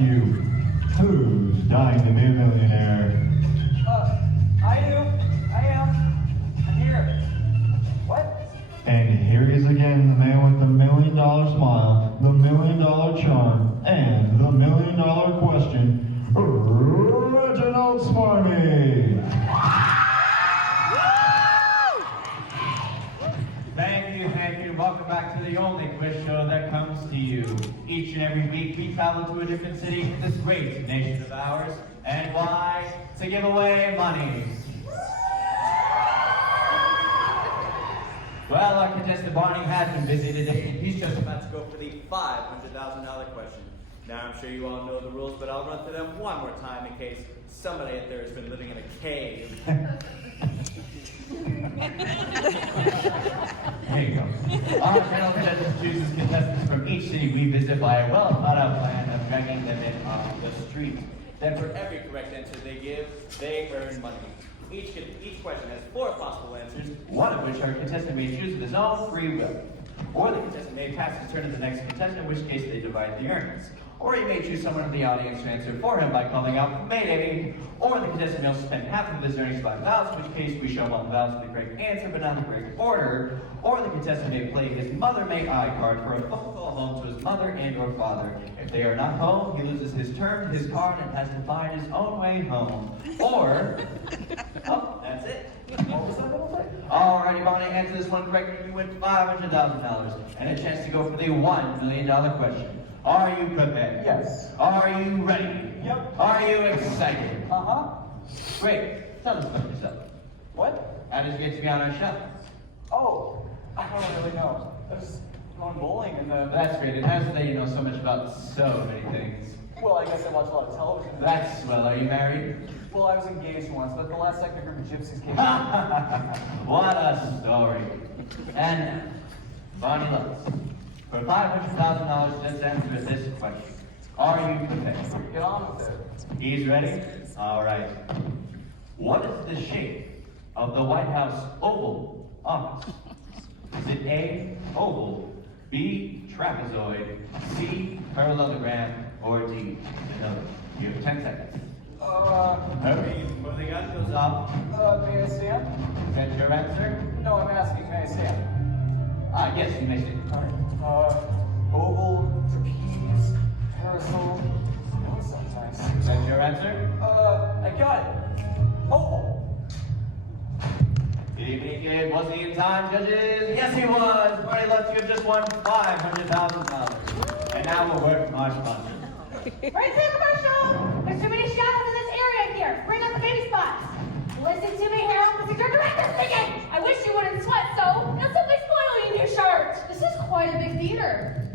you, who's dying to be a millionaire? I do. I am. I'm here. What? And here he is again, the man with the $1 million smile, the $1 million charm, and the $1 million question, Reginald Smarmy. Thank you. Welcome back to the only quiz show that comes to you. Each and every week we travel to a different city in this great nation of ours. And why? To give away money. Well, our contestant Barney has been busy today, and he's just about to go for the $500,000 question. Now, I'm sure you all know the rules, but I'll run through them one more time in case somebody out there has been living in a cave. There you go. Our channel chooses contestants from each city we visit by a well-thought-out plan of dragging them in on the street. Then for every correct answer they give, they earn money. Each question has 4 possible answers, one of which our contestant may choose of his own free will. Or the contestant may pass his turn to the next contestant, in which case they divide the earnings. Or he may choose someone in the audience to answer for him by calling out Mayday. Or the contestant may spend half of his earnings by vowels, in which case we show him all the vowels with the correct answer but not the correct order. Or the contestant may play his Mother May I card for a phone call home to his mother and or father. If they are not home, he loses his turn, his card, and has to find his own way home. Or, oh, that's it. Alrighty, Bonnie, answer this one correctly and you win $500,000 and a chance to go for the $1 million question. Are you prepared? Yes. Are you ready? Yep. Are you excited? Uh-huh. Great. Tell us about yourself. What? How did you get to be on our show? Oh, I don't really know. I was going bowling and That's great. It has that you know so much about so many things. well, I guess I watch a lot of television. That's swell. Are you married? Well, I was engaged once, but the last second a group of gypsies came in. What a story. And now, Bonnie Lutz, for $500,000, just answer this question. Are you prepared? Get on with it. He's ready? All right. What is the shape of the White House Oval Office? Is it A, oval, B, trapezoid, C, parallelogram, or D, another? You have 10 seconds. Hurry, before the gun goes off. May I stand? Is that your answer? No, I'm asking, may I stand? Yes, you may say. Alright. Oval, trapeze, parasol. That sounds nice. Is that your answer? I got it. Oval. Did he make it? Was he in time, judges? Yes, he was. Barney Lutz, you have just won $500,000. And now we'll work from our sponsor. Right to the commercial! There's too many shadows in this area here. Bring up the baby spots. Listen to me, Harold. This is your director speaking. I wish you wouldn't sweat so. It'll simply spoil your new shirt. This is quite a big theater.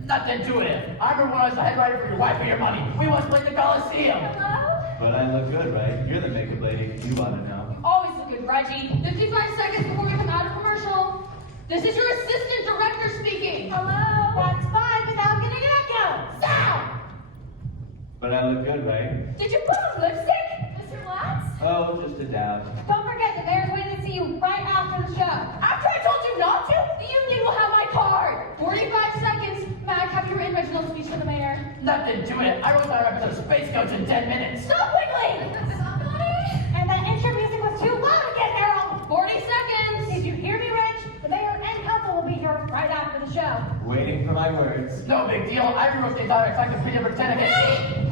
Not intuitive. I remember when I was the head writer for Your Wife for Your Money. We once played the Coliseum. Hello? But I look good, right? You're the makeup lady. You want to know. Always look good, Reggie. 55 seconds before we come out of commercial. This is your assistant director speaking. Hello? That's fine, but now I'm getting an echo. Sound! But I look good, right? Did you put on lipstick? Mr. Lutz? Oh, just a dab. Don't forget, the mayor's waiting to see you right after the show. After I told you not to, the union will have my card. 45 seconds. Mac, have you written Reginald's speech for the mayor? Not intuitive. I wrote that episode of Space Coach in 10 minutes. Stop wiggling! And that intro music was too loud again, Harold. 40 seconds. Did you hear me, Reg? The mayor and council will be here right after the show. Waiting for my words. No big deal. I rewrote the entire encyclopedia for 10 again.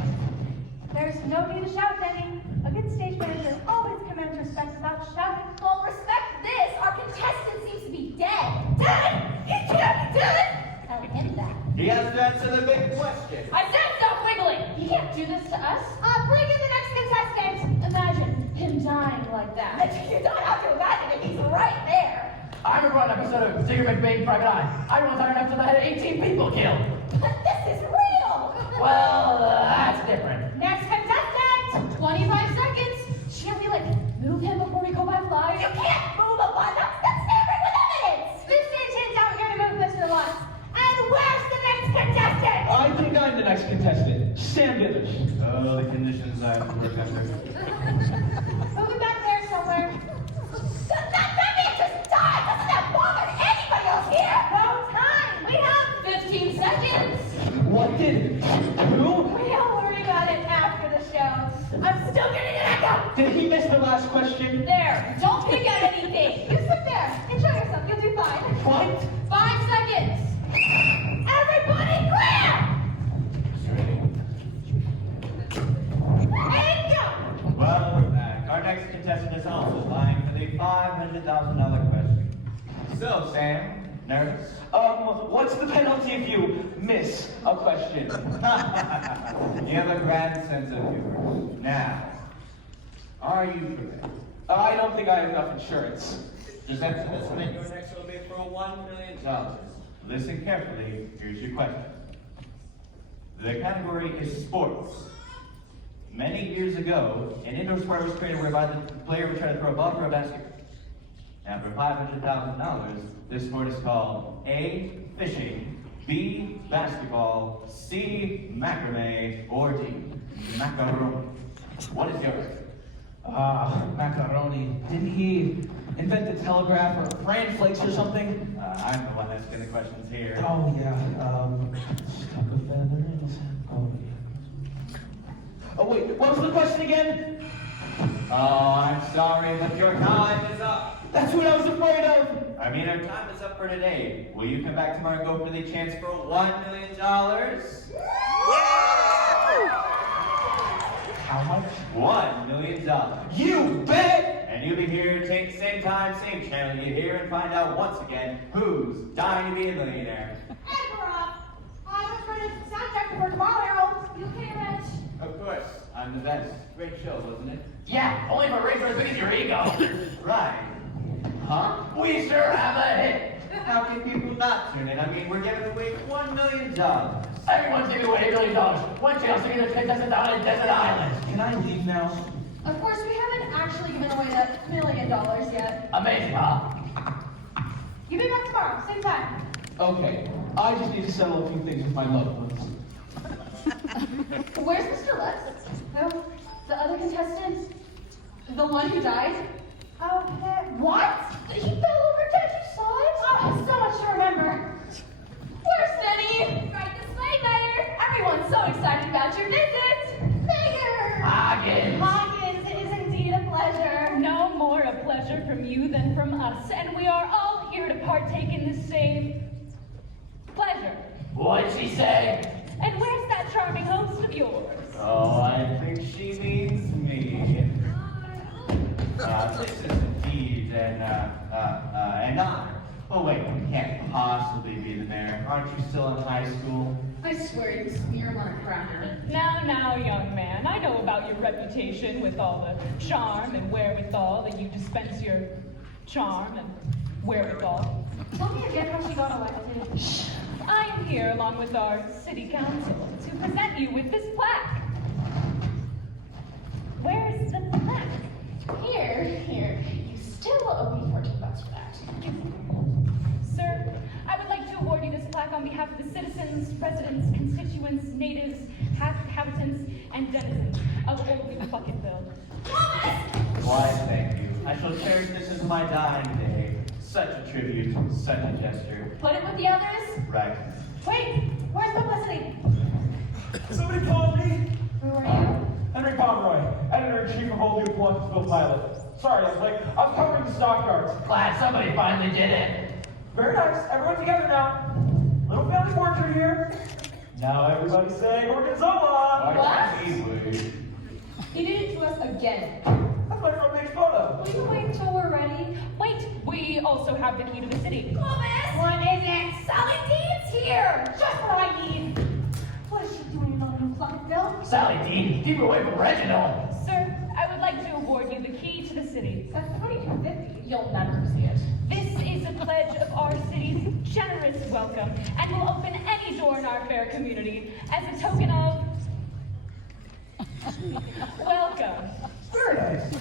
There's no need to shout, Denny. A good stage manager always commands respect without shouting. Well, respect this. Our contestant seems to be dead. Dead? He can't be dead! Tell him that. He has to answer the big question. I said stop wiggling! You can't do this to us. Bring in the next contestant. Imagine him dying like that. You don't have to imagine it. He's right there. I remember an episode of Digger McBain Private Eye. I wrote that episode that had 18 people killed. But this is real. Well, that's different. Next contestant. 25 seconds. Should we move him before we go back live? You can't move a button. That's stamping with evidence. This stage hands out. We're gonna move Mr. Lutz. And where's the next contestant? I think I'm the next contestant. Sam Dithers. Oh, the conditions I have to work under. Move him back there somewhere. That man just died. Doesn't that bother anybody else here? No time. We have 15 seconds. What did? Who? We don't worry about it. I'm still getting an echo! Did he miss the last question? There, don't pick at anything! You sit there, enjoy yourself, you'll do fine. What? 5 seconds! Everybody clear! And go! Well, we're back. Our next contestant is also vying for the $500,000 question. So, Sam, nervous? What's the penalty if you miss a question? You have a grand sense of humor. Now, are you prepared? I don't think I have enough insurance. Just answer this one, and your next will be for $1 million. Listen carefully. Here's your question. The category is sports. Many years ago, an indoor sport was created whereby the player would try to throw a ball for a basket. Now, for $500,000, this sport is called A, fishing, B, basketball, C, macrame, or D, macaroni. What is yours? Macaroni. Didn't he invent the telegraph or Fran Flakes or something? I'm the one asking the questions here. Oh, yeah. Stuck a feather in his hat. Oh, wait. What was the question again? Oh, I'm sorry, but your time is up. That's what I was afraid of. I mean, our time is up for today. Will you come back tomorrow and go for the chance for $1 million? How much? $1 million. You bet! And you'll be here, same time, same channel. You hear and find out once again who's dying to be a millionaire. And we're off. I was running sound check for tomorrow, Harold. You okay, Rich? Of course, I'm the best. Great show, wasn't it? Yeah, only for a razor as big as your ego. Right. Huh? We sure have a hit. How can people not tune in? I mean, we're giving away $1 million. Everyone's giving away $1 million. One chance to get a contestant down on a desert island. Can I leave now? Of course, we haven't actually given away that $1 million yet. Amazing, huh? You be back tomorrow, same time. Okay. I just need to settle a few things with my loved ones. Where's Mr. Lex? Who? The other contestant? The one who died? Oh, what? He fell over dead, you saw it? Oh, so much to remember. Where's Denny? Right this way, Mayor. Everyone's so excited about your visit. Mayor! Hoggins, it is indeed a pleasure. No more a pleasure from you than from us, and we are all here to partake in the same pleasure. What'd she say? And where's that charming host of yours? Oh, I think she means me. This is indeed an honor. Oh wait, you can't possibly be the mayor. Aren't you still in high school? I swear you smear him on a cracker. Now, young man, I know about your reputation with all the charm and wherewithal that you dispense your charm and wherewithal. Tell me again how she got elected. I am here along with our city council to present you with this plaque. Where's the plaque? Here. You still owe me $14 for that. Sir, I would like to award you this plaque on behalf of the citizens, residents, constituents, natives, habitants, and denizens of Old New Plunkettville. Why, thank you. I shall cherish this as my dying day. Such a tribute, such a gesture. Put it with the others? Right. Wait, where's publicity? Somebody called me. Who are you? Henry Pomeroy, editor-in-chief of Old New Plunkettville Pilot. Sorry, I was covering the stockyards. Glad somebody finally did it. Very nice. Everyone together now. Little family portrait here. Now everybody say Gorgonzola. What? He He did it to us again. That's my front page photo. Will you wait until we're ready? Wait, we also have the key to the city. Clovis! What is it? Sally Dean's here! Just what I need! What is she doing in Old New Plunkettville? Sally Dean, keep her away from Reginald. Sir, I would like to award you the key to the city. That's $22.50. You'll never see it. This is a pledge of our city's generous welcome and will open any door in our fair community as a token of welcome. Very nice.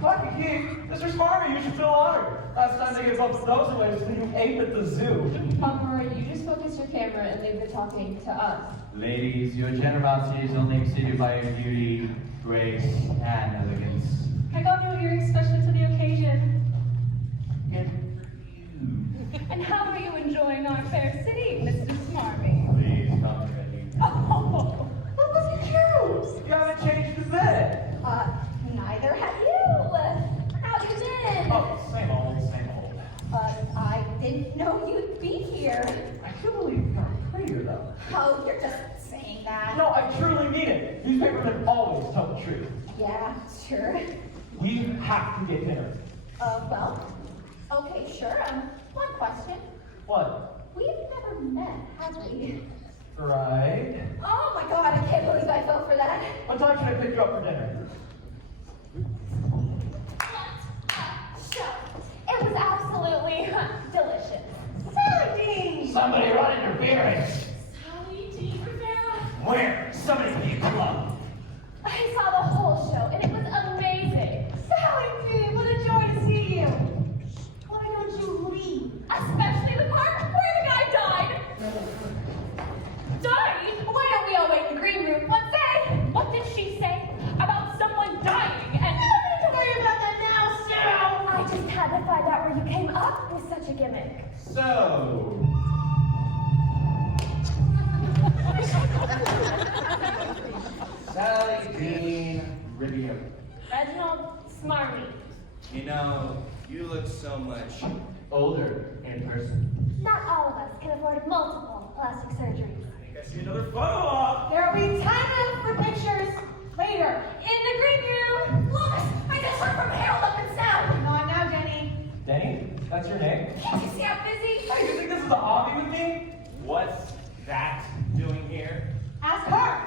Lucky Geek, Mr. Smarmy, you should feel honored. Last time they gave up the nose away was when you ate at the zoo. Pomeroy, you just focus your camera and leave the talking to us. Ladies, your generosity is only exceeded by your beauty, grace, and elegance. I got new earrings especially for the occasion. Good And how are you enjoying our fair city, Mr. Smarmy? Please come ready. Oh, What was he cute? You haven't changed a bit. tree. Yeah, sure. We have to get dinner. Well, okay, sure. One question. What? We've never met, have we? Right. Oh my god, I can't believe I fell for that. What time should I pick you up for dinner? Show. It was absolutely delicious. Sally Dean! Somebody run interference. Sally Dean Rivera. Where? Somebody please come up. I saw the whole show and it was amazing. Sally Dean, what a joy to see you. Why don't you leave? Especially the part where the guy died. Died? Why don't we all wait in the green room? Let's say. What did she say about someone dying and... You don't need to worry about that now, Sal. I just had to find out where you came up with such a gimmick. So, Sally Dean Riviera. Reginald Smarmy. You know, you look so much Older in person. Not all of us can afford multiple plastic surgeries. I think I see another photo op. There'll be time enough for pictures later. In the green room. Lois, I just heard from Harold up in sound. Come on now, Jenny. Denny, that's your name? Can't you see how busy? Hey, you think this is a hobby with me? What's that doing here? Ask her.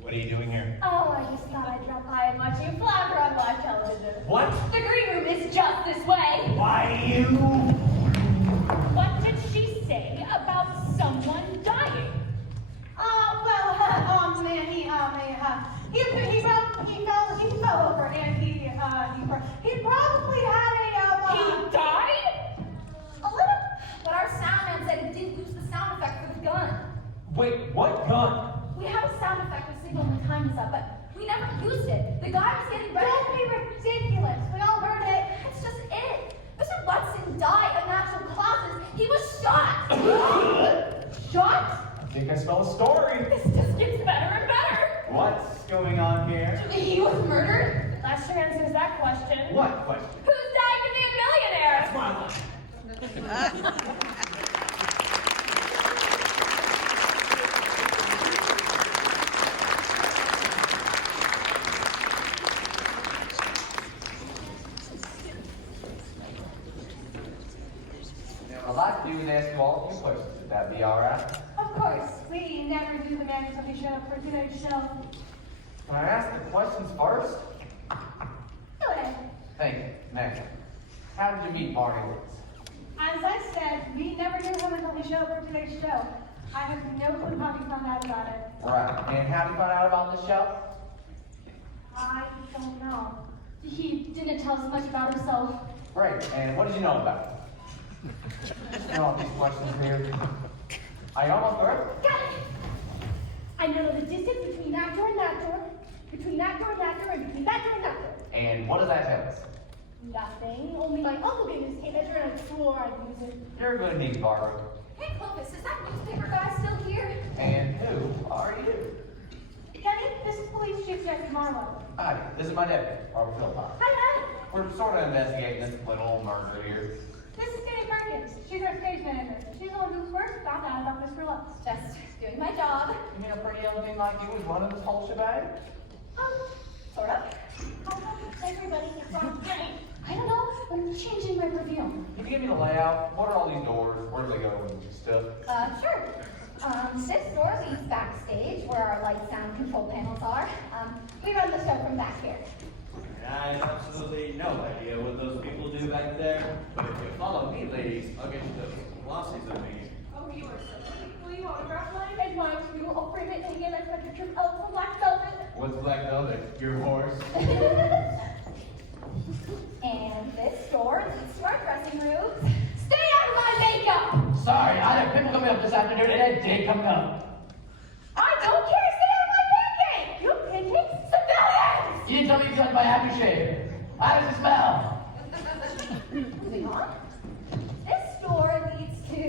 What are you doing here? Oh, I just thought I'd drop by and watch you flounder on live television. What? The green room is just this way. Why you? What did she say about someone dying? He fell over and he probably had He died? a little, but our sound man said he did lose the sound effect for the gun. Wait, what gun? We have a sound effect with signal when time is up, but we never used it. The guy was getting ready. Don't be ridiculous. We all heard it. It's just it. Mr. Watson died of natural causes. He was shot. Shot? I think I smell a story. This just gets better and better. What's going on here? He was murdered? That sure answers that question. What question? Who's dying to be a millionaire? That's my line. I'd like to do is ask you all a few questions. Would that be all right? Of course. We never do the mandatory show for today's show. Can I ask the questions first? Go ahead. Thank you. Next. How did you meet Barney Woods? As I said, we never do him until we show up for today's show. I have no clue how you found out about it. Right. And how did you find out about the show? I don't know. He didn't tell us much about himself. Great. And what did you know about it? You know all these questions here. Are you almost there? Got it! I know the distance between that door and that door, between that door and that door, and between that door and that door. And what does that tell us? Nothing. Only my uncle gave me this tape measure and I swore I'd use it. You're going to need to borrow. Hey, Clovis, is that newspaper guy still here? And who are you? Kenny, this is Police Chief Jesse Marlowe. Hi, this is my deputy, Robert Philpott. Hi, We're sort of investigating this little murder here. This is Kenny Perkins. She's our stage manager. She's the one who first found out about Mr. Lux. Just doing my job. You mean a pretty young thing like you was running this whole shebang? Sort of. Everybody, I don't know. I'm changing my perfume. Can you give me the layout? What are all these doors? Where do they go and stuff? Sure. This door leads backstage where our light sound control panels are. We run the show from back here. I have absolutely no idea what those people do back there. But if you follow me, ladies, I'll get you those glossies of me. Oh, you are so sweet. Will you autograph mine? And mine too. I'll frame it and again I a picture of some black velvet. What's black velvet? Your horse? And this door leads to our dressing rooms. Stay out of my makeup! Sorry, I had people coming up this afternoon and a date coming up. I don't care. Stay out of my pancake! You pancakes? Civilians! You didn't tell me you got my aftershave. How does it smell? Moving on. This door leads to...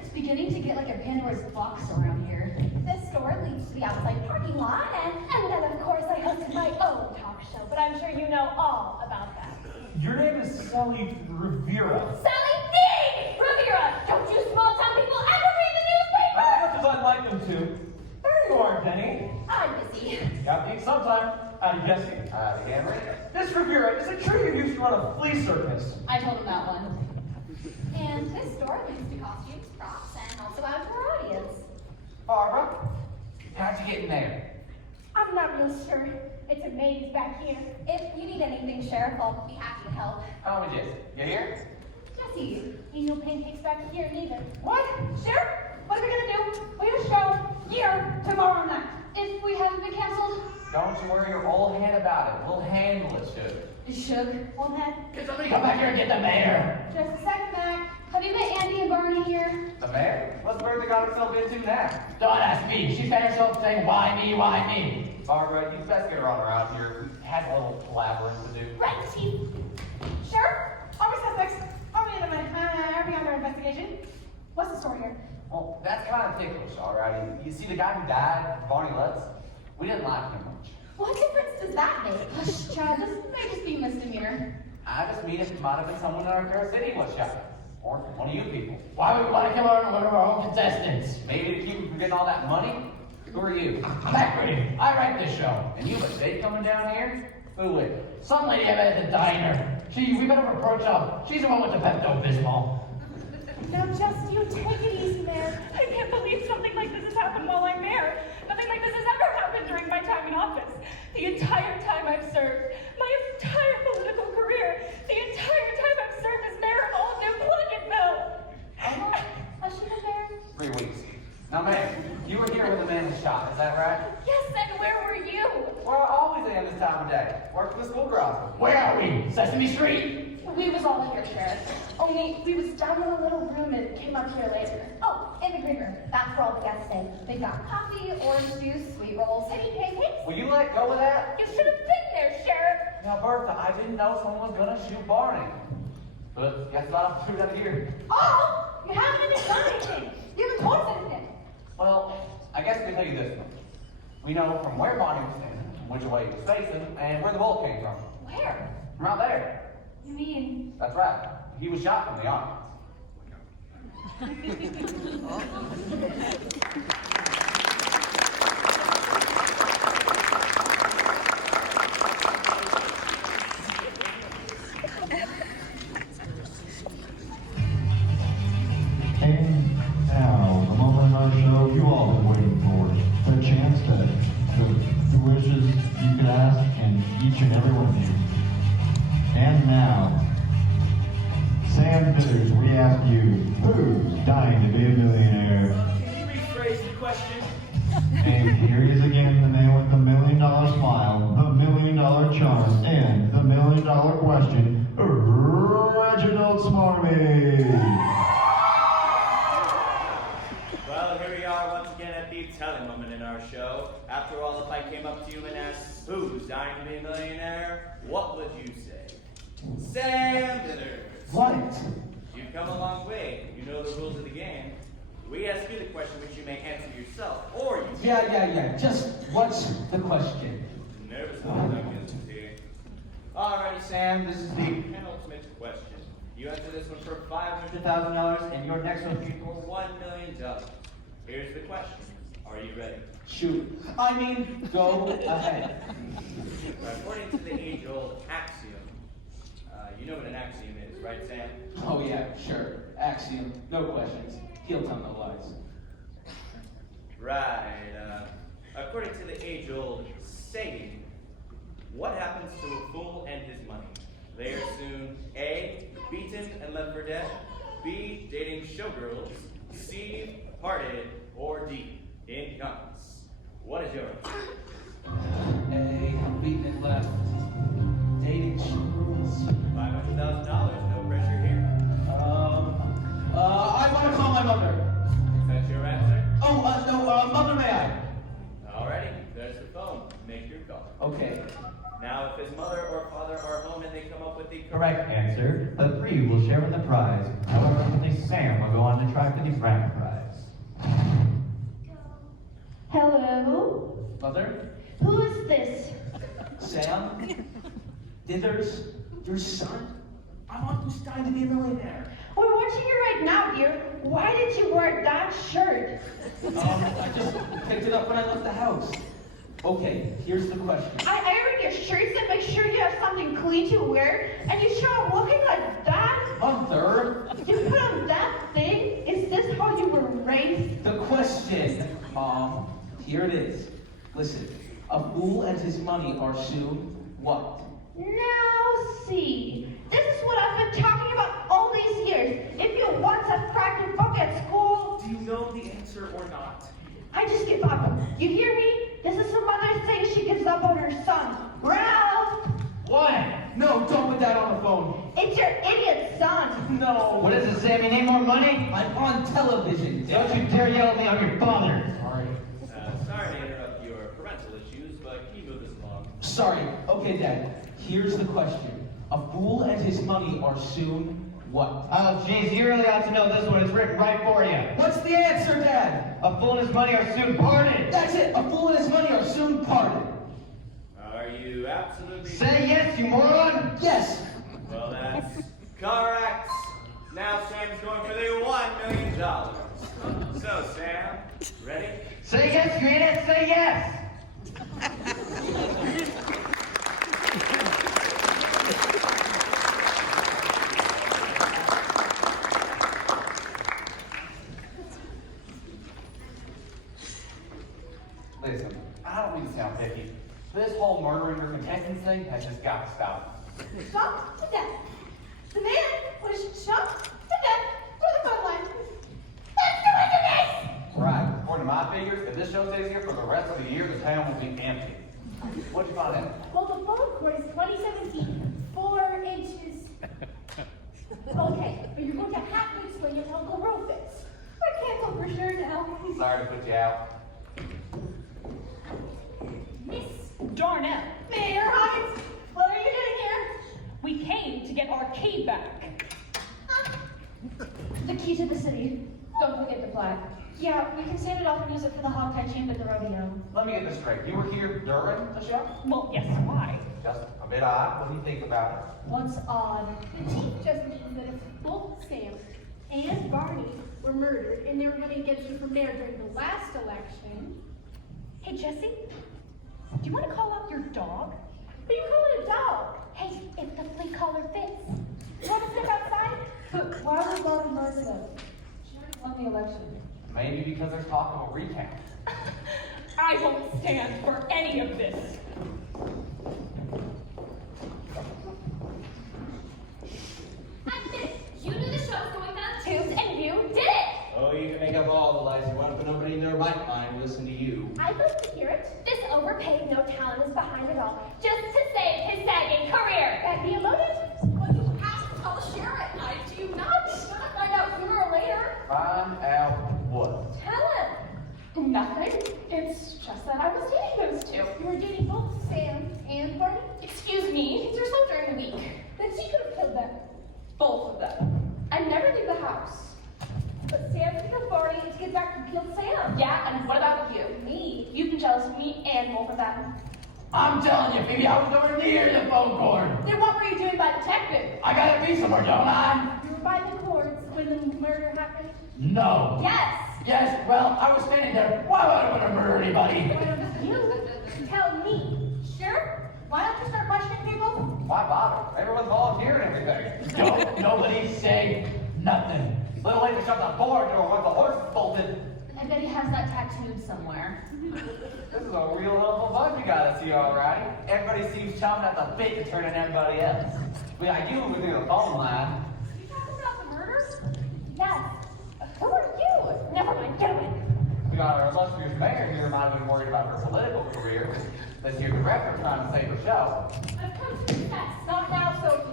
It's beginning to get like a Pandora's box around here. This door leads to the outside parking lot, and then of course I hosted my own talk show, but I'm sure you know all about that. Your name is Sally Rivera. Sally D! Rivera! Don't you small town people ever read the newspaper? As much as I'd like them to. Fair Here you are, Denny. I'm busy. Got to eat sometime. Howdy, Jesse. Howdy, Henry. This Revere, is it true you used to run a flea circus? I told him that one. And his store leads to costumes, props, and also outdoor audience. Barbara, how'd you get in there? I'm not real sure. It's a maze back here. If you need anything, Sheriff, I'll be happy to help. How are you, Jesse? You here? Jesse, you know pancakes back here neither. What? Sheriff? What are we gonna do? We have a show here tomorrow night. If we haven't been canceled. Don't you worry your old head about it. We'll handle it, Sugar. Shook, old head. Can somebody come back here and get the mayor? Just a second, Mac. Have you met Andy and Barney here? The mayor? What's Bertha got herself into now? Don't ask me. She found herself saying, why me, why me? Barbara, you best get her on around here. We had a little collaborating to do. Right, Chief. Sheriff, are we suspects? Are we under investigation? What's the story here? Well, that's kind of ticklish, alright? You see the guy who died, Barney Lutz? We didn't like him much. What difference does that make? Hush, Chad, this may just be a misdemeanor. I just mean it might have been someone in our car city was shot. Or one of you people. Why would we want to kill one of our own contestants? Maybe to keep him from getting all that money? Who are you? Macri, I write this show. And you have a date coming down here? Who with? Some lady I met at the diner. We better approach her. She's the one with the Pepto-Bismol. Now, just you take it easy, Mayor. I can't believe something like this has happened while I'm mayor. Nothing like this has ever happened during my time in office. The entire time I've served, my entire political career, the entire time I've served as mayor of Old New Plunkettville. Has she been there? 3 weeks. Now, ma'am, you were here when the man was shot, is that right? Yes, and where were you? We're always in this time of day. Work for the school girls. Where are we? Sesame Street? We was all here, Sheriff. Only we was down in a little room and came up here later. Oh, in the green room. That's where all the guests stay. They got coffee, orange juice, sweet rolls, any pancakes. Will you let go of that? You should have been there, Sheriff. Now, Bertha, I didn't know someone was gonna shoot Barney. But guess what? I'll do that here. Oh, you haven't even done anything. You haven't told us anything. Well, I guess we can tell you this one. We know from where Barney was standing, which way he was facing, and where the bullet came from. Where? From out there. You mean? That's right. He was shot from the arm. And now, the moment in our show you all been waiting for. The chance to the wishes you could ask and each and every one of you. And now, Sam Dithers, we ask you, who's dying to be a millionaire? Can you rephrase the question? And here he is again, the man with the $1 million smile, the $1 million charm, and the $1 million question, Reginald Smarmy. Well, here we are once again at the telling moment in our show. After all, if I came up to you and asked, who's dying to be a millionaire, what would you say? Sam Dithers. What? You've come a long way. You know the rules of the game. We ask you the question which you may answer yourself, or you Yeah. Just what's the question? nervous about that business here. Alrighty, Sam, this is the penultimate question. You answer this one for $500,000, and your next one will be for $1 million. Here's the question. Are you ready? Shoot. I mean, go ahead. According to the age-old axiom, you know what an axiom is, right, Sam? Oh yeah, sure. Axiom. No questions. He'll tell no lies. Right. According to the age-old saying, what happens to a fool and his money? They are soon A, beaten and left for dead, B, dating showgirls, C, parted, or D, in guns. What is yours? A, beaten and left. Dating showgirls. $500,000, no pressure here. I want to call my mother. Is that your answer? Oh, no, mother, may I? Alrighty, there's the phone. Make your call. Okay. Now, if his mother or father are home and they come up with the Correct answer. The three will share in the prize. However, only Sam will go on to try for the grand prize. Hello? Mother? Who is this? Sam? Dithers? Your son? I want this guy to be a millionaire. We're watching you right now, dear. Why did you wear that shirt? I just picked picked it up when I left the house. Okay, here's the question. I ironed your shirts and make sure you have something clean to wear, and you show up looking like that? Mother, You put on that thing? Is this how you were raised? the question, Mom. Here it is. Listen, a fool and his money are soon what? Now see, this is what I've been talking about all these years. If you once have cracked your book at school, Do you know the answer or not? I just give up. You hear me? This is some mother saying she gives up on her son. Ralph! What? No, don't put that on the phone. It's your idiot son. No. What does it say? You need more money? I'm on television, Don't Dad. you dare yell at me, I'm your father. Sorry. Sorry to interrupt your parental issues, but can you move this along? Sorry. Okay, Dad. Here's the question. A fool and his money are soon what? Oh, jeez, you really ought to know this one. It's written right for you. What's the answer, Dad? A fool and his money are soon parted. That's it. A fool and his money are soon parted. Are you absolutely... Say yes, you moron. Yes. Well, that's correct. Now Sam's going for the $1 million. So, Sam, ready? Say yes, you idiot. Say yes. Listen, I don't mean to sound picky. This whole murdering your contestants thing has just got to stop. Shot to death. The man was shot to death for the front line. That's the wickedness! Right. According to my figures, if this show stays here for the rest of the year, the town will be empty. What'd you find out? Well, the phone cord is 2017, 4 inches. Okay, but you're going to have to explain it to Uncle Rufus. I can't tell for sure now. Sorry to put you out. Miss Darnell, Mayor Hines, what are you doing here? we came to get our key back. The key to the city. Don't forget the flag. Yeah, we can save it off and use it for the hogtie champ at the rodeo. Let me get this straight. You were here during the show? Well, yes, why? Just a bit odd. What do you think about it? What's odd? The chief just means that if both Sam and Barney were murdered and they were running against you for mayor during the last election. Hey, Jesse, do you want to call out your dog? What are you calling a dog? Hey, if the flea collar fits. You want to step outside? But why would Bonnie Martha? She already won the election. Maybe because there's talk of a recount. I won't stand for any of this. I did it! You knew the show was going down tubes, and you did it! Oh, you can make up all the lies you want, but nobody in their right mind will listen to you. I'd like to hear it. This overpaid, no talent is behind it all, just to save his sagging career. That'd be a motive. Well, you have to tell the sheriff at night, do you not? You're gonna find out sooner or later. Find out what? Tell him. Nothing. It's just that I was dating those two. You were dating both Sam and Barney? Excuse me, it's yourself during the week. Then she could have killed them. Both of them. I never leave the house. But Sam killed Barney to get back to kill Sam. Yeah, and what about you? Me? You've been jealous of me and both of them. I'm telling you, Phoebe, I was nowhere near the phone cord. Then what were you doing by detective? I gotta be somewhere, don't I? You were by the cords when the murder happened? No. Yes. Yes, well, I was standing there. Why would I want to murder anybody? Why don't you tell me? Sure. Why don't you start questioning people? Why bother? Everyone's volunteering everything. Don't nobody say nothing. Little lady shut the barn door once the horse bolted. I bet he has that tattooed somewhere. This is a real helpful bug you got us here, alright? Everybody seems chomping at the bit to turn in everybody else. We got you within the phone line. You talking about the murders? Yes. Who are you? Never mind, get away. We got our illustrious mayor here might have been worried about her political career. This here director trying to save her show. I've come to confess. Not now, Sophie.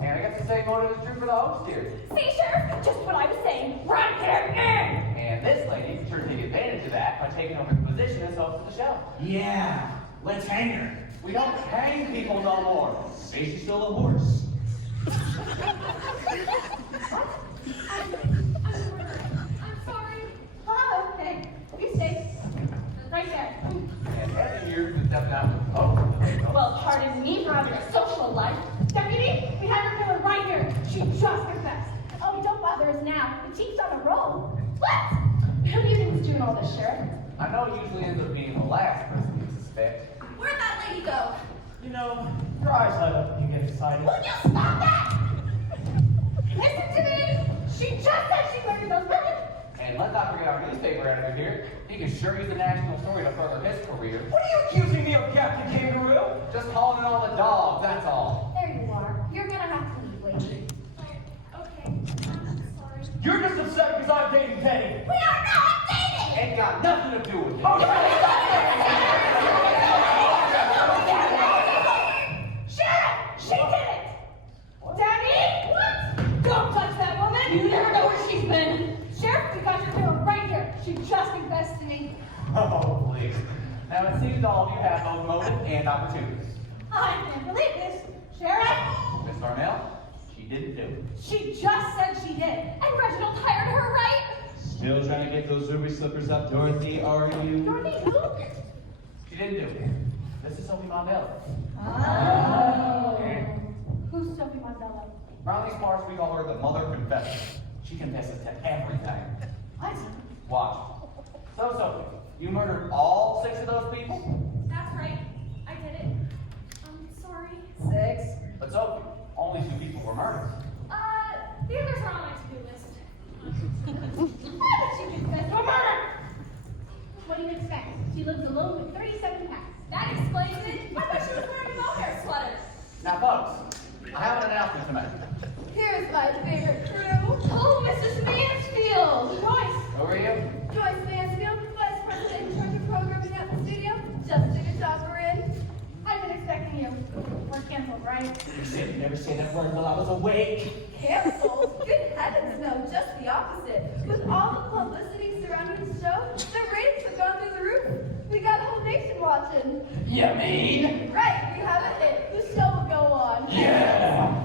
And I guess the same motive is true for the host here. See, Sheriff, just what I was saying. Run him in! And this lady sure take advantage of that by taking over the position as host of the show. Yeah, let's hang her. We don't hang people no more. Maybe she's still a horse. I'm sorry. Oh, okay. Be safe. Right there. And Evan here's been stepping out with the host. Well, pardon me for having a social life. Deputy, we have her killer right here. She just confessed. Oh, don't bother us now. The chief's on a roll. What? Who do you think is doing all this, Sheriff? I know it usually ends up being the last person you suspect. Where'd that lady go? You know, your eyes light up when you get excited. Will you stop that? Listen to me! She just said she murdered those women! And let's not forget our newspaper editor here. He can sure use a national story to further his career. What are you accusing me of, Captain Kangaroo? Just calling it all the dogs, that's all. There you are. You're gonna have to leave, lady. Okay, I'm sorry. You're just upset because I'm dating Teddy. We are not dating! Ain't got nothing to do with it. Sheriff! She did it! Daddy! What? Don't touch that woman! You never know where she's been! Sheriff, we got your girl right here. She just confessed to me. Oh, please. Now it seems all of you have both motive and opportunities. I can't believe this. Sheriff! Miss Darnell, she didn't do it. She just said she did. And Reginald hired her, right? Still trying to get those ruby slippers up, Dorothy, are you? Dorothy, who? She didn't do it. This is Sophie Mondale. Oh. Who's Sophie Mondale? Around these parts, we call her the mother confessor. She confesses to everything. What? Watch. So, Sophie, you murdered all 6 of those people? That's right. I did it. I'm sorry. 6? But Sophie, only 2 people were murdered. The others are on my to-do list. Why did she confess to a murder? What do you expect? She lives alone with 37 cats. That explains it. I thought she was wearing a mohair sweater. Now, folks, I have an announcement to make. Here's my favorite crew. Oh, Mrs. Mansfield. Joyce. Who are you? Joyce Mansfield, Vice President in charge of programming at the studio. Just took a chopper in. I've been expecting you. We're canceled, right? You said you never say that word while I was awake. Canceled? Good heavens, no, just the opposite. With all the publicity surrounding the show, the ratings have gone through the roof. We got a whole nation watching. You mean? Right, we have it in. The show will go on. Yeah.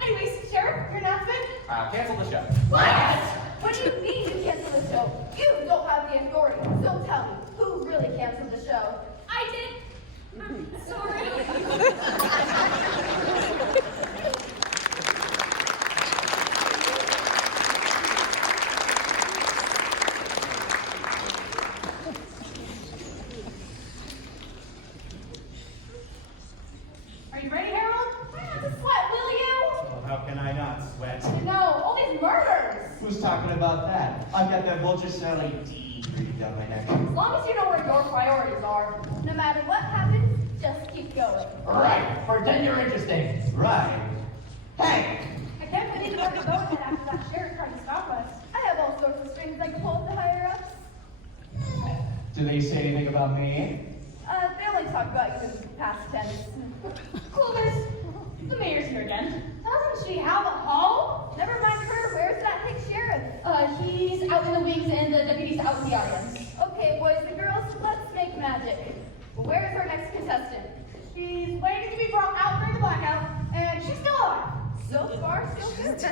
Anyways, Sheriff, your announcement? Cancel the show. What? What do you mean you canceled the show? You don't have the authority. So tell me, who really canceled the show? I did. I'm sorry. Are you ready, Harold? Try not to sweat, will you? Well, how can I not sweat? No, all these murders. Who's talking about that? I've got that vulture Sally D breathing down my neck. As long as you know where your priorities are. No matter what happens, just keep going. Right. Pretend you're interesting. Right. Hey. I guess we need to work a boat after that sheriff tried to stop us. I have all sorts of strings I can pull to higher ups. Do they say anything about me? They only talk about you in past tense. Clovis, the mayor's here again. Doesn't she have a hall? Never mind her. Where's that hick sheriff? He's out in the wings and the deputy's out in the audience. Okay, boys and girls, let's make magic. Where's our next contestant? She's waiting to be brought out during the blackout, and she's still alive. So far, so good.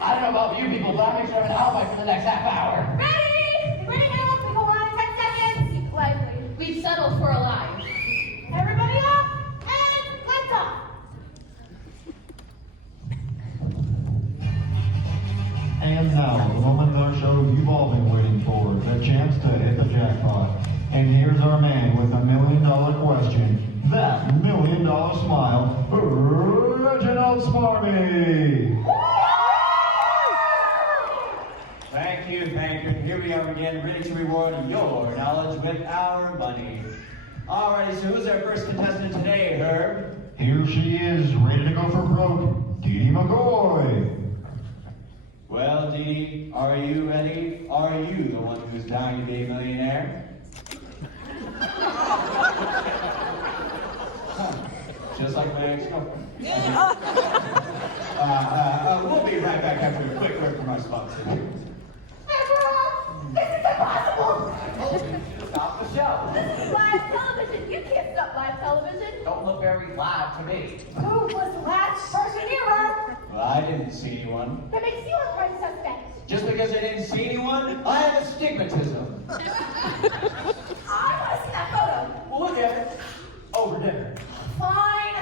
I don't know about you people, but I'll make sure I have an alibi for the next half hour. Ready? Get ready, Harold. We go on in 10 seconds. Keep lively. We've settled for a lie. Everybody up, and lift off. And now, the moment in our show you've all been waiting for, the chance to hit the jackpot. And here's our man with a $1 million question, that $1 million smile, Reginald Smarmy. Thank you, thank you. Here we are again, ready to reward your knowledge with our money. Alrighty, so who's our first contestant today, Herb? Here she is, ready to go for broke, Dee Dee McCoy. Well, Dee Dee, are you ready? Are you the one who's dying to be a millionaire? Huh. Just like my ex-girlfriend. We'll be right back after a quick word from our sponsor. Everyone, this is impossible. Stop the show. This is live television. You can't stop live television. Don't look very live to me. Who was the last person here? Well, I didn't see anyone. That makes you a prime suspect. Just because I didn't see anyone, I have astigmatism. I want to see that photo. Well, look at it. Over dinner. Fine.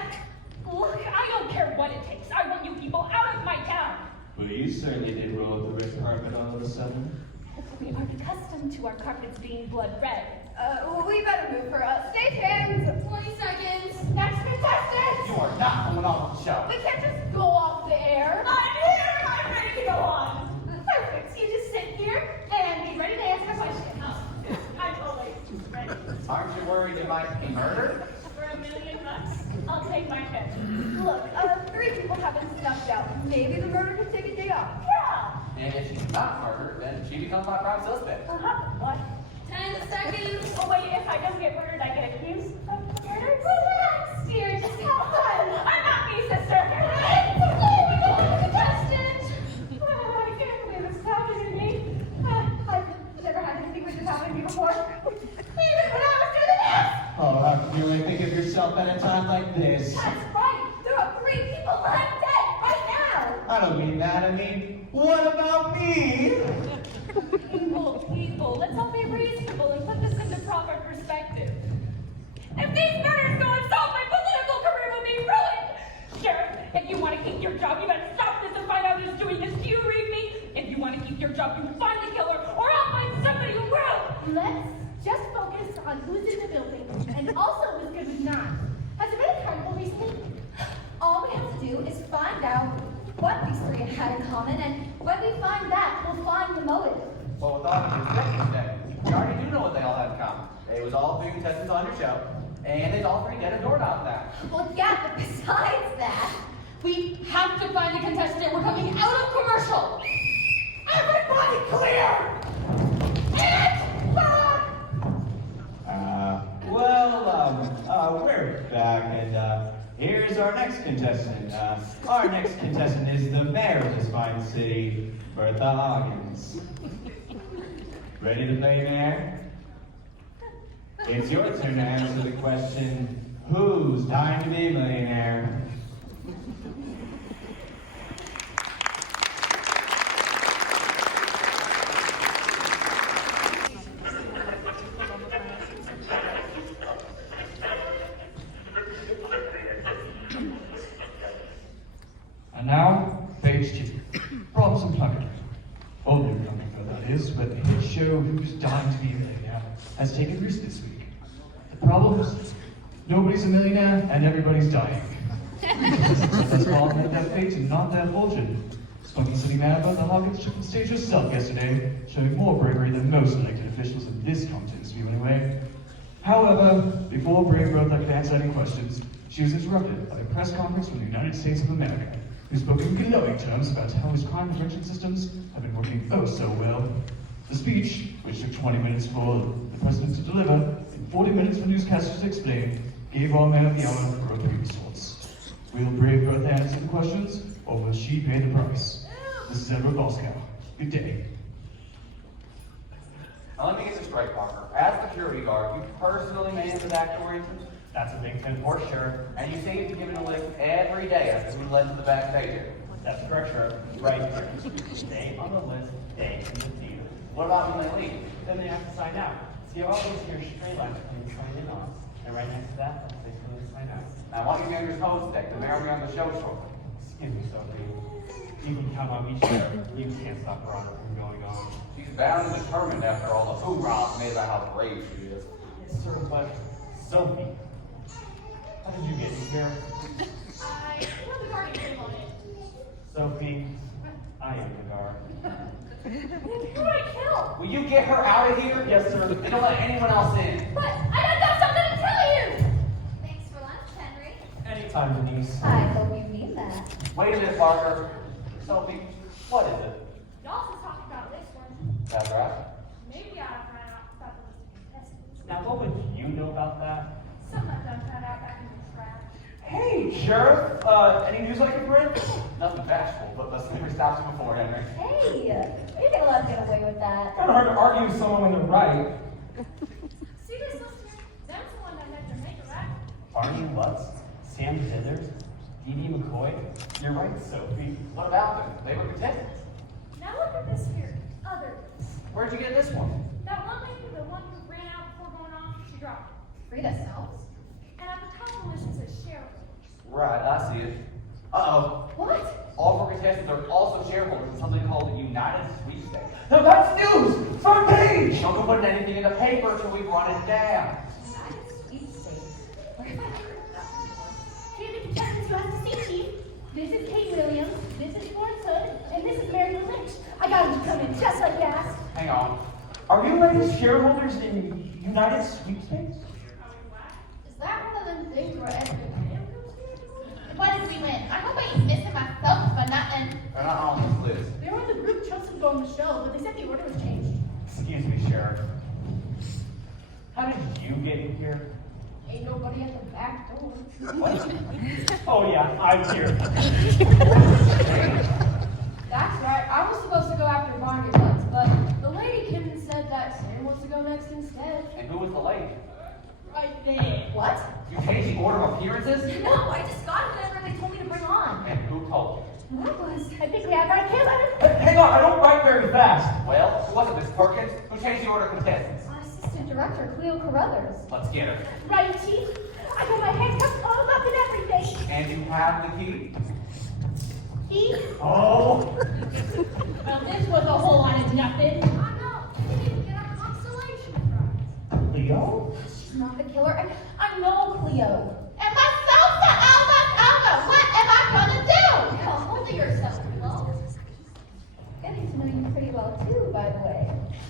Look, I don't care what it takes. I want you people out of my town. Well, you certainly did roll up the red carpet all of a sudden. We aren't accustomed to our carpets being blood red. Aren't you worried you might be murdered? For $1 million, I'll take my pitch. Look, 3 people have been snuffed out. Maybe the murderer can take a day off. Yeah. And if she's not murdered, then she becomes my prime suspect. What? 10 seconds. Oh wait, if I just get murdered, I get accused of murder? Relax, dear, just have fun. I'm not me, sister. It's okay, we got a contestant. I can't believe this is happening to me. I've never had anything like this happen to me before. Even when I was doing the dance. Oh, how can you really think of yourself at a time like this? That's right. There are 3 people lying dead right now. I don't mean that. I mean, what about me? People, let's all be reasonable and put this into proper perspective. If these murders go unsolved, my political career will be ruined! Sheriff, if you want to keep your job, you better stop this and find out who's doing this. Do you read me? If you want to keep your job, you find the killer, or I'll find somebody who will! Let's just focus on who's in the building and also who's good with knives. Has there been a carnival recently? All we have to do is find out what these 3 had in common, and when we find that, we'll find the motive. Well, with all the detectives today, we already do know what they all have in common. They was all 3 contestants on your show, and they's all 3 dead of doorknob now. Well, yeah, but besides that, We have to find a contestant. We're coming out of commercial. Everybody clear! And We're back, and here's our next contestant. Our next contestant is the mayor of this fine city, Bertha Hoggins. Ready to play mayor? It's your turn to answer the question, who's dying to be a millionaire? And now, page 2. Problems in Plunkettville. Old New Plunkettville, that is, where the hit show Who's Dying to Be a Millionaire has taken roost this week. The problem is, nobody's a millionaire and everybody's dying. That's all made their fate and not their fortune. Spunky City Mayor Bertha Hoggins took the stage herself yesterday, showing more bravery than most elected officials in this content's view anyway. However, before brave Bertha could answer any questions, she was interrupted by a press conference from the United States of America, who spoke in glowing terms about how his crime prevention systems have been working oh so well. The speech, which took 20 minutes for the president to deliver, and 40 minutes for newscasters to explain, gave our mayor the hour for a previous sorts. Will brave Bertha answer the questions, or will she pay the price? This is Edward Boskow. Good day. Now let me get this straight, Parker. As security guard, you personally manage the back door entrance? That's a big 10 horse, Sheriff. And you say you've given a list every day as to who led to the backstage area. That's correct, Sheriff. Right here. Day on the list, day in the theater. What about when they leave? Then they have to sign out. See how all those here straight lines can you sign in on? And right next to that, they can sign out. Now, why don't you give your toast stick? The mayor will be on the show shortly. Excuse me, Sophie. You can count on me, Sheriff. You can't stop Veronica from going on. She's bound and determined after all the hoorahs made about how brave she is. Yes, sir, but Sophie, how did you get here? I know the guardian came on it. Sophie, I am the guard. Who did I kill? Will you get her out of here? Yes, sir. And don't let anyone else in. But I got something to tell you! thanks for lunch, Henry. Anytime, Denise. I hope you mean that. Wait a minute, Parker. Sophie, what is it? Y'all just talked about this one. That's right. Maybe I found out about the list of contestants. Now, what would you know about that? Some of them found out back in the trap. Hey, Sheriff. Any news I can bring? Nothing bashful, but let's never stop you before, Henry. Hey, you're gonna let get away with that. Kind of hard to argue with someone when they're right. See this listener? That's the one that met their maker, right? Barney Lutz, Sam Dithers, Dee Dee McCoy. You're right, Sophie. What about them? They were contestants. Now look at this here. Others. Where'd you get this one? That one lady, the one who ran out before going off, she dropped it. Frida Sells. And at the top of the list it says shareholders. Right, I see it. Uh-oh. What? All four contestants are also shareholders in something called the United Sweepstakes. Now that's news! Front page! Don't go putting anything in the paper till we run it down. United Sweepstakes. Where have I heard of that before? Here are the contestants you have to see, Chief. This is Kate Williams, this is Florence Hood, and this is Mary Lynch. I got them to come in just like you asked. Hang on. Are you ladies shareholders in United Sweepstakes? Is that one of them things where what did we win? I hope I ain't missing myself for nothing. They're not on this list. They were on the group chose to go on the show, but they said the order was changed. Excuse me, Sheriff. How did you get in here? Ain't nobody at the back door. What? Oh yeah, I'm here. That's right. I was supposed to go after Barney once, but the ladykins said that Sam wants to go next instead. And who was the lady? Right there. What? You changed the order of appearances? No, I just got whatever they told me to bring on. And who told That was. I think we have our kid letter. you? Hang on, I don't write very fast. Well, it wasn't Miss Perkins. Who changed the order of contestants? Our assistant director, Cleo Carruthers. Let's get her. Right, Chief? I got my handcuffs all up and everything. And you have the key? He? Oh! Well, this was a whole lot of nothing. I know. We didn't even get our constellation prize. Leo? She's not the killer. I know Cleo. And my salsa, Alma. What am I gonna do? Now, hold yourself, Flo. Getting to know you pretty well, too, by the way.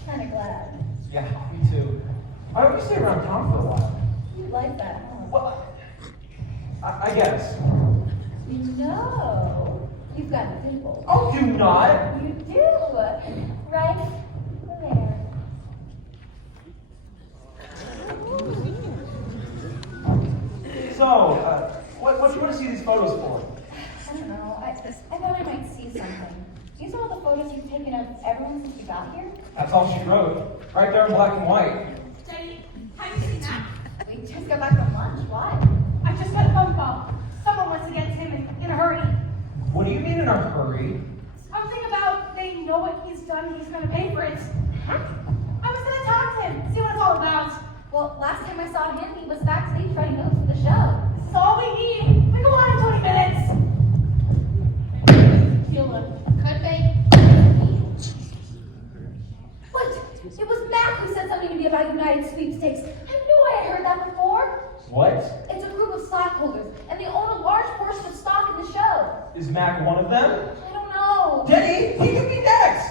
Kind of glad. Yeah, me too. I hope you stay around town for a while. You like that, huh? Well, I guess. You know, you've got a dimple. Oh, do not! You do. Right there. So, what do you want to see these photos for? I don't know. I thought I might see something. These are all the photos you've taken of everyone since you got here? That's all she wrote. Right there in black and white. Jenny, have you seen that? We just got back from lunch. Why? I just got a phone call. Someone wants to get to him in a hurry. What do you mean in a hurry? Something about they know what he's done, he's gonna pay for it. I was gonna talk to him, see what it's all about. Well, last time I saw him, he was backstage writing notes for the show. This is all we need. We go on in 20 minutes. Feel it. Could be. What? It was Mac who said something to me about United Sweepstakes. I knew I had heard that before. What? It's a group of stockholders, and they own a large portion of stock in the show. Is Mac one of them? I don't know. Denny, he could be next!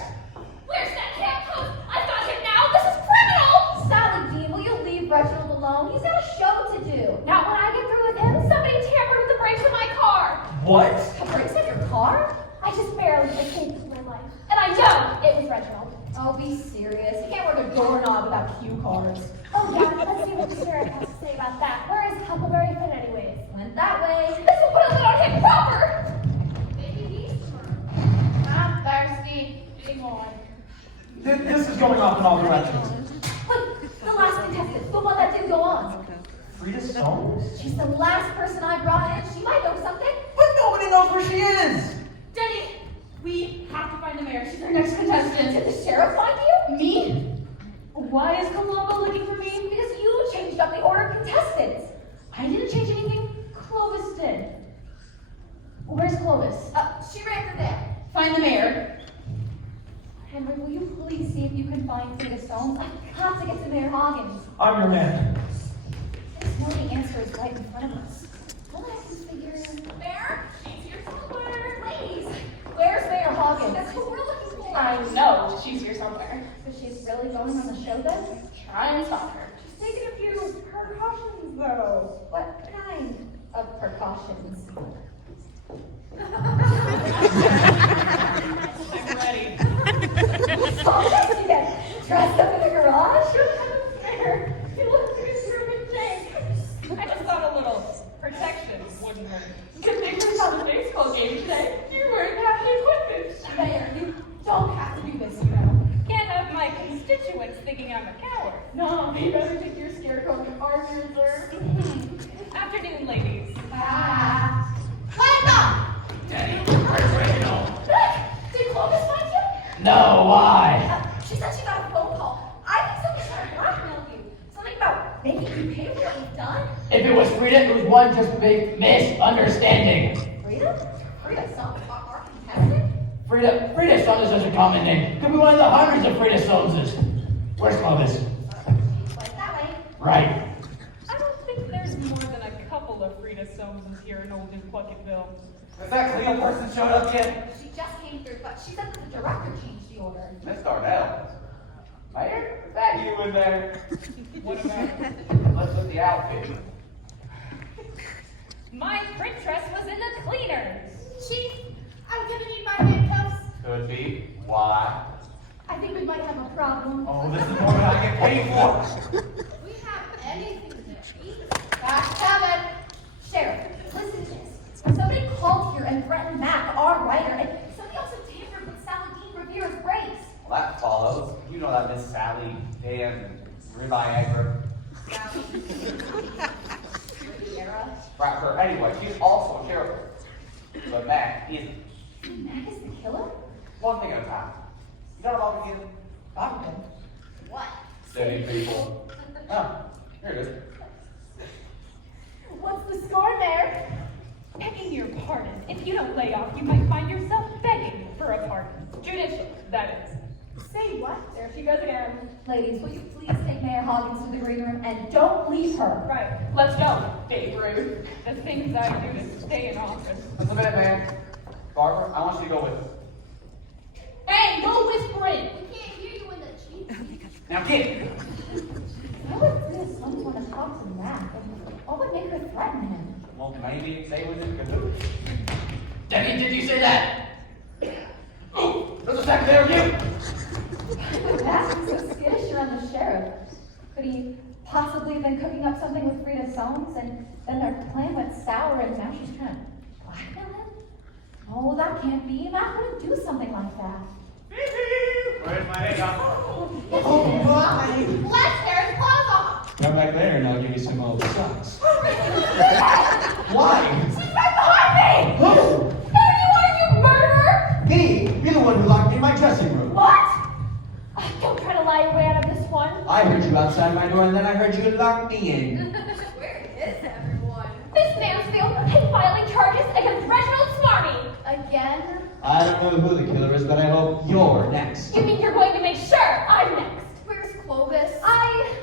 Where's that handcuff? I've got him now. This is criminal. Sally Dean, will you leave Reginald alone? He's got a show to do. Not when I get through with him. Somebody tampered with the brakes of my car. What? The brakes on your car? I just barely escaped with my life. And I know it was Reginald. Oh, be serious. You can't work a doorknob without cue cards. Oh, yeah, let's see what the sheriff has to say about that. Where is Huckleberry Finn anyways? Went that way. This will put a lid on him proper! Maybe he's smart. I'm thirsty. Big one. This is going off in all directions. Wait, the last contestant, the one that didn't go on. Frida Soames? She's the last person I brought in. She might know something. But nobody knows where she is! Jenny, we have to find the mayor. She's our next contestant. Did the sheriff find you? Me? Why is Colombo looking for me? Because you changed up the order of contestants. I didn't change anything. Clovis did. Where's Clovis? She ran for that. Find the mayor. Henry, will you please see if you can find Frida Soames? I've got to get to Mayor Hoggins. I'm your man. This morning answer is right in front of us. Don't ask this figure. Mayor, she's here somewhere. Please. Where's Mayor Hoggins? That's who we're looking for. I know she's here somewhere. So she's really going on the show then? Try and stop her. She's taking a few precautions though. What kind of precautions? I'm ready. Oh, yes, you get dressed up in the garage? Mayor, you look super Jake. I just thought a little protection wouldn't hurt. Good thing we saw the baseball game today. You weren't having equipment. Mayor, you don't have to do this, you know. Can't have my constituents thinking I'm a coward. No, you better take your scarecrow to arm reserve. Afternoon, ladies. Did Clovis find you? No, why? She said she got a phone call. I think somebody's trying to blackmail you. Something about making you pay for what you've done. If it was Frida, it was one just big misunderstanding. Frida? Frida Soames, our contestant? Frida Soames is such a common name. Could be one of the hundreds of Frida Soameses. Where's Clovis? Went that way. Right. I don't think there's more than a couple of Frida Soameses here in Old New Plunkettville. Has that Cleo person showed up yet? She just came through, but she said that the director changed the order. Miss Darnell. Mayor, is that you in there? What about What's with the outfit? My print dress was in the cleaners. Chief, I'm gonna need my handcuffs. Could be. Why? I think we might have a problem. Oh, this is more than I get paid for. We have anything to eat. That's Kevin. Sheriff, listen to this. When somebody called here and threatened Mac, our writer, and somebody also tampered with Sally Dean Revera's brace. Well, that follows. You know that Miss Sally, damn ribeye egger. Riviera. Right, her. Anyway, she's also a sheriff. But Mac isn't. Mac is the killer? One thing at a time. You know what I'm getting? I'm getting. What? Steady people. Oh, here it is. What's the score there? Begging your pardon. If you don't lay off, you might find yourself begging for a pardon. Judicial, that is. Say what? There she goes again. Ladies, will you please take Mayor Hoggins to the green room and don't leave her? Right, let's go, Dave Rude. The things I do to stay in office. Just a minute, man. Barbara, I want you to go with us. Hey, no whispering! We can't hear you in the cheap. Now get it. How would Frida Sons want to talk to Mac? And what would make her threaten him? Well, maybe they was in cahoots. Debbie, did you say that? Oh, there's a second there of you. Why would Mac be so skittish around the sheriff? Could he possibly have been cooking up something with Frida Soames and then their plan went sour and now she's trying to blackmail him? Oh, that can't be. Mac wouldn't do something like that. Where's my makeup? Oh, my! Let's tear his clothes off! Come back there and I'll give you some old socks. Why? She's right behind me! Who? Anyone, you murderer! Me! You're the one who locked me in my dressing room. What? Don't try to lie your way out of this one. I heard you outside my door and then I heard you lock me in. Where is everyone? Miss Mansfield is filing charges against Reginald Smarty. Again? I don't know who the killer is, but I hope you're next. You mean you're going to make sure I'm next? Where's Clovis? I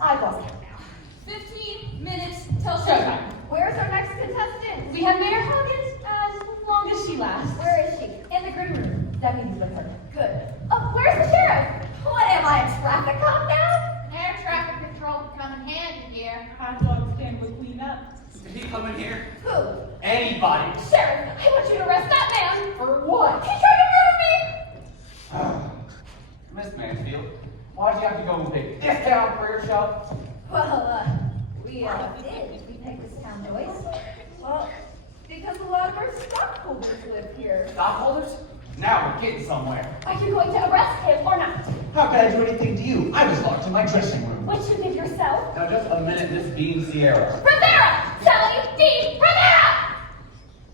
lost count now. 15 minutes till Showtime. Where's our next contestant? We have Mayor Hawkins as long as she lasts. Where is she? In the green room. That means with her. Good. Oh, where's the sheriff? What am I, a traffic cop now? Air traffic control can come in handy here. Hot dog stand would clean up. Did he come in here? Who? Anybody. Sheriff, I want you to arrest that man. For what? He tried to murder me. Miss Mansfield, why'd you have to go and pick this town for your show? Well, we did. We picked this town, Joyce. Well, because a lot of our stockholders live here. Stockholders? Now we're getting somewhere. Are you going to arrest him or not? How could I do anything to you? I was locked in my dressing room. Which you did yourself? Now just a minute, Miss Bean Sierra. Rivera! Sally Dean Rivera!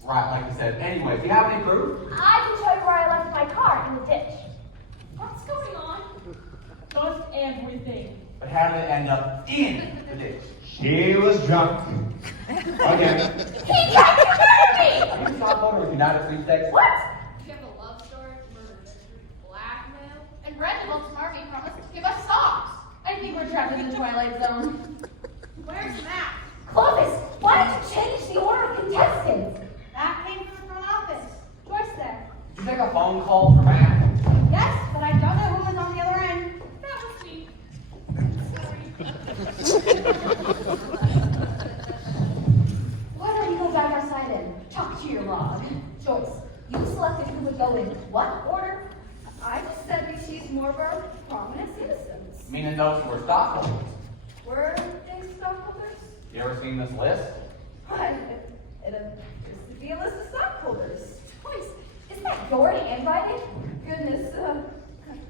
Right, like you said. Anyway, do you have any proof? I can show you where I left my car in the ditch. What's going on? Just everything. But how did it end up in the ditch? She was drunk. Again. He tried to murder me! Are you a stockholder with United Free States? What? You have a love story, murder mystery, blackmail, and Reginald Smarty promised to give us socks. I think we're trapped in the Twilight Zone. Where's Matt? Clovis, why did you change the order of contestants? Matt came from the front office. Joyce there. Did you take a phone call from Matt? Yes, but I don't know who was on the other end. That was me. Why don't you go back outside and talk to your log? Joyce, you selected who would go in what order? I just said we choose more of our prominent citizens. Meaning those who were stockholders. Were they stockholders? You ever seen this list? Why, it appears to be a list of stockholders. Joyce, isn't that your handwriting? Goodness,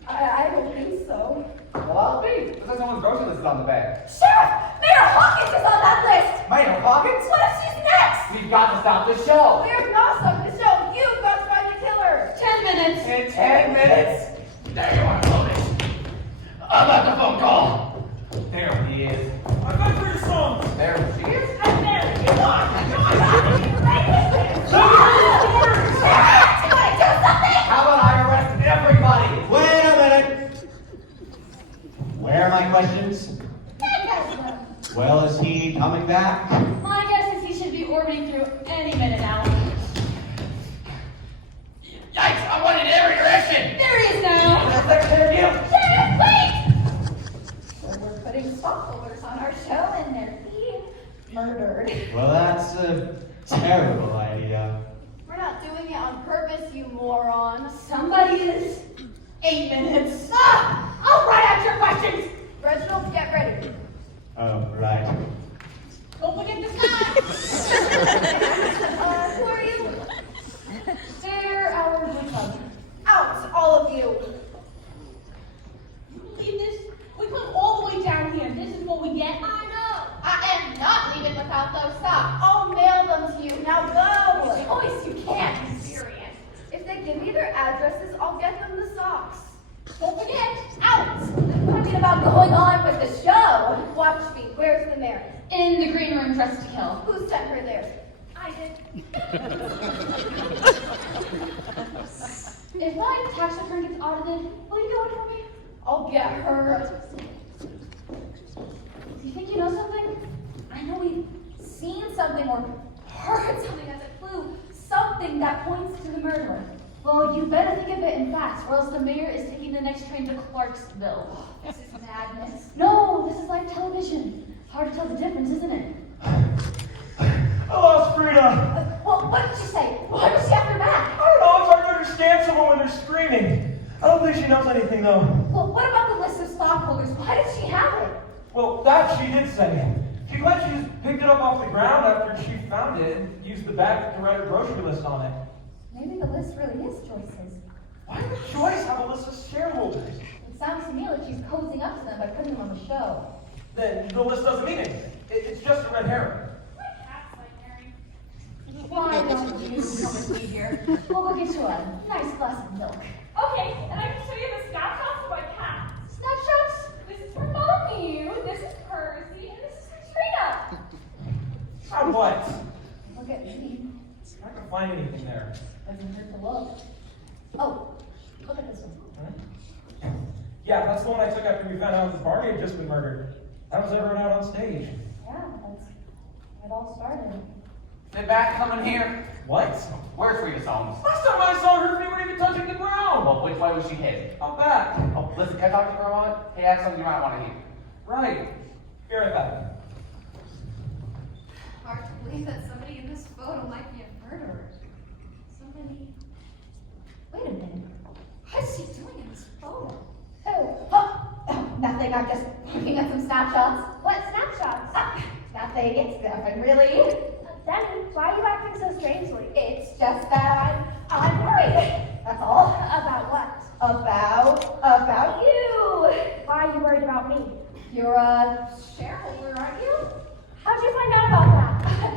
I don't think so. Well, I'll be. Looks like someone's grocery list is on the bag. Sheriff, Mayor Hawkins is on that list! Mayor Hawkins? What if she's next? We've got to stop this show. We're not stopping the show. You've got to find the killer. 10 minutes. In 10 minutes? There you are, Clovis. I got the phone call. There he is. I'm back for your songs. There she is. I'm there. You are. How about I arrest everybody? Wait a minute. Where are my questions? Well, is he coming back? My guess is he should be orbiting through any minute now. Yikes, I wanted in every direction. There he is now. Is that clear to you? Sheriff, wait! stockholders on our show and they're being murdered. Well, that's a terrible idea. We're not doing it on purpose, you moron. Somebody is 8 minutes. Ah! I'll write out your questions! Reginald, get ready. Oh, right. Don't forget the sky! Who are you? They're our good club. Out, all of you. You believe this? We come all the way down here. This is what we get? I know. I am not leaving without those socks. I'll mail them to you. Now go. Choice, you can't be serious. If they give me their addresses, I'll get them the socks. Don't forget. Out! Talking about going on with the show. Watch me. Where's the mayor? In the green room, dressed to kill. Who sent her there? I did. If my tax return gets audited, will you do it for me? I'll get her. Do you think you know something? I know we've seen something or heard something as a clue. Something that points to the murderer. Well, you better think of it in facts, or else the mayor is taking the next train to Clarksville. This is madness. No, this is live television. Hard to tell the difference, isn't it? I lost Frida. Well, what did she say? Why was she after Matt? I don't know, it's hard to understand someone when they're screaming. I don't think she knows anything though. Well, what about the list of stockholders? Why did she have it? Well, that she did say. She claimed she just picked it up off the ground after she found it and used the bag to write her grocery list on it. Maybe the list really is Joyce's. Why would Joyce have a list of shareholders? It sounds to me like she's cozying up to them by putting them on the show. Then the list doesn't mean anything. It's just a red herring. My cat's like Mary. Why don't you come with me here? We'll go get you a nice glass of milk. Okay, and I can show you the snapshots of my cat. Snapshots? This is for Mommy, this is Percy, and this is Katrina. On what? Look at me. I'm not gonna find anything there. Doesn't hurt to look. Oh, look at this one. Yeah, that's the one I took after we found out that Barney had just been murdered. That was everyone out on stage. Yeah, that's where it all started. Sit back, come in here. What? Where's Frida's home? Last time I saw her, we weren't even touching the ground. Well, which way was she headed? Out back. Oh, listen, can I talk to you for a moment? Hey, I have something you might want to hear. Right. Be right back. Hard to believe that somebody in this photo might be a murderer. Somebody. Wait a minute. What is she doing in this photo? Oh, nothing. I'm just looking at some snapshots. What snapshots? Nothing. It's nothing, really. Danny, why are you acting so strangely? It's just that I'm worried. That's all. About what? About you. Why are you worried about me? You're a shareholder, aren't you? How'd you find out about that?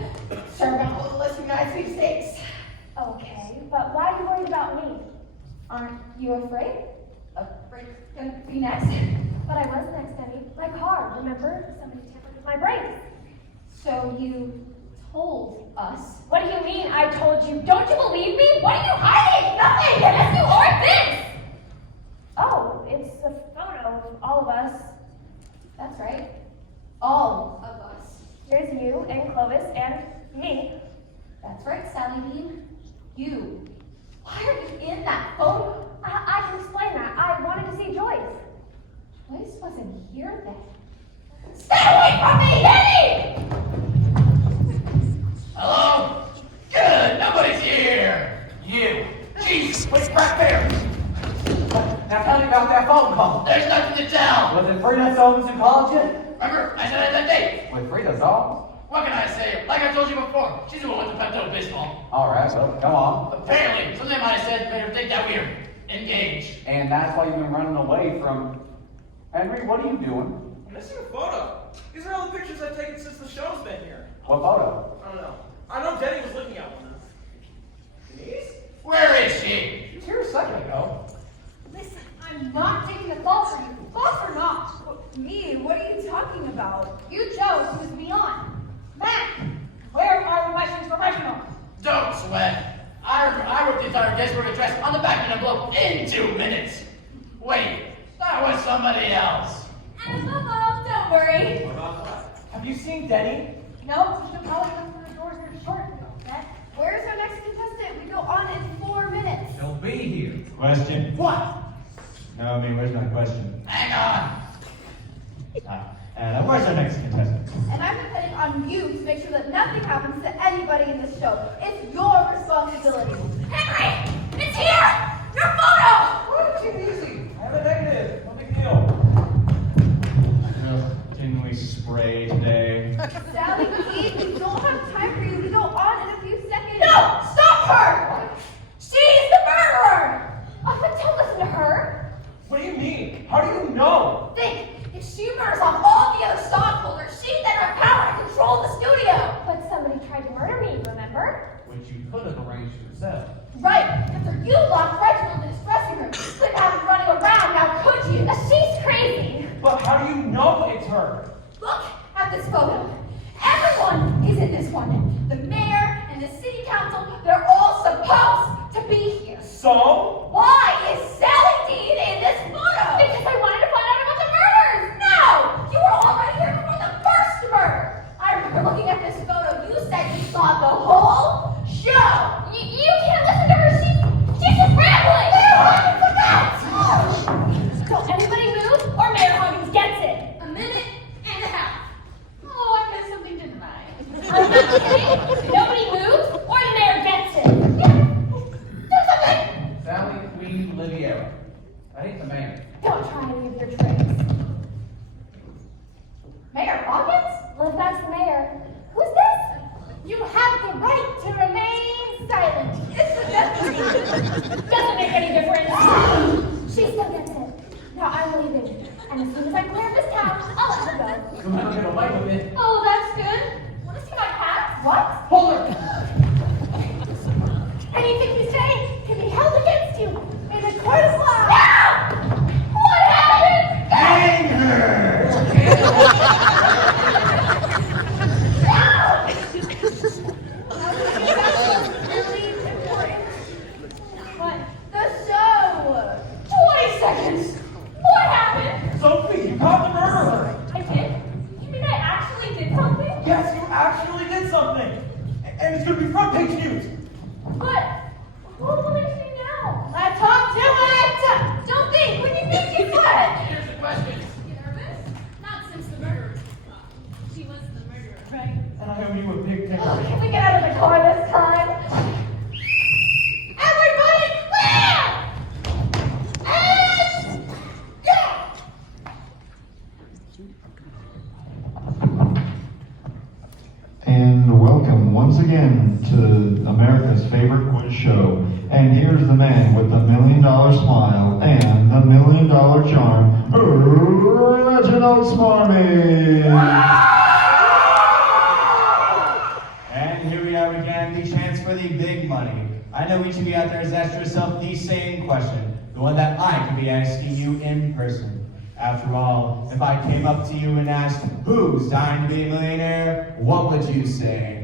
Sure, got a little list from my sweepstakes. Okay, but why are you worried about me? Aren't you afraid? Afraid it's gonna be next? But I was next, Danny. My car, remember? Somebody tampered with my brakes. So you told us. What do you mean I told you? Don't you believe me? What are you hiding? Nothing! Yes, you are this! Oh, it's a photo of all of us. That's right. All of us. Here's you and Clovis and me. That's right, Sally Bean. You. Why are you in that photo? I can explain that. I wanted to see Joyce. Joyce wasn't here then. Stay away from me, Danny! Hello? Good, nobody's here. You. Jesus, what's back there? Now tell me about that phone call. There's nothing to tell. Was it Frida Soames in college yet? Remember, I said I had that date. With Frida Soames? What can I say? Like I told you before, she's the one with the Pepto-Bismol. Alright, well, come on. Apparently, something I might have said made her think that we were engaged. And that's why you've been running away from... Henry, what are you doing? I'm missing a photo. These are all the pictures I've taken since the show's been here. What photo? I don't know. I know Denny was looking at one. Denise? Where is she? She was here a second ago. Listen, I'm not taking the fall for you. False or not. Me? What are you talking about? You chose who's to be on. Matt, where are the questions for Reginald? Don't sweat. I wrote the entire Gettysburg address on the back of an envelope in 2 minutes. Wait, that was somebody else. And Mom, don't worry. Have you seen Denny? No, she'll probably come through the doors here shortly. Matt. Where's our next contestant? We go on in 4 minutes. She'll be here. Question? What? No, I mean, where's my question? Hang on. And where's our next contestant? And I'm depending on you to make sure that nothing happens to anybody in this show. It's your responsibility. Henry! It's here! Your photo! Take it easy. I have a negative. No big deal. Didn't we spray today? Sally, please, we don't have time for you to go on in a few seconds. No! Stop her! She's the murderer! Oh, but don't listen to her. What do you mean? How do you know? Think, if she murders off all the other stockholders, she'd then have power to control the studio! But somebody tried to murder me, remember? Which you could have arranged yourself. Right, after you locked Reginald in his dressing room. Couldn't have him running around, now could you? She's crazy. But how do you know it's her? Look at this photo. Everyone is in this one. The mayor and the city council, they're all supposed to be here. So? Why is Sally Dean in this photo? Because I wanted to find out about the murders. No! You were already here before the first murder. I remember looking at this photo. You said you saw the whole show. You can't listen to her. She's just rambling. Don't anybody move or Mayor Hoggins gets it. A minute and a half. Oh, I missed something, didn't I? I'm not kidding. Nobody moves or the mayor gets it. Do something. Sally Queen Liviera. I hate the man. Don't try any of your tricks. Mayor Hawkins? Well, if that's the mayor, who's this? You have the right to remain silent. It's the destiny. Doesn't make any difference. She still gets it. Now I'm leaving. And as soon as I clear this town, I'll let her go. You're not gonna like with it. Oh, that's good. Want to see my hat? What? Hold her! Anything you say can be held against you in the court of law. No! What happened? Really important. What? The show. 20 seconds. What happened? Sophie, you caught the murderer. I did? You mean I actually did something? Yes, you actually did something. And it's going to be front page news. But who will they see now? Let's talk to it! Don't think when you think you could! Here's the question. You nervous? Not since the murderer. She was the murderer, right? And I owe you a big dinner. Oh, can we get out of the car this time? Everybody clear! And go! And welcome once again to America's favorite quiz show. And here's the man with the $1 million smile and the $1 million charm, Reginald Smarmy. And here we are again, the chance for the big money. I know each of you out there has asked yourself the same question, the one that I could be asking you in person. After all, if I came up to you and asked, who's dying to be a millionaire, what would you say?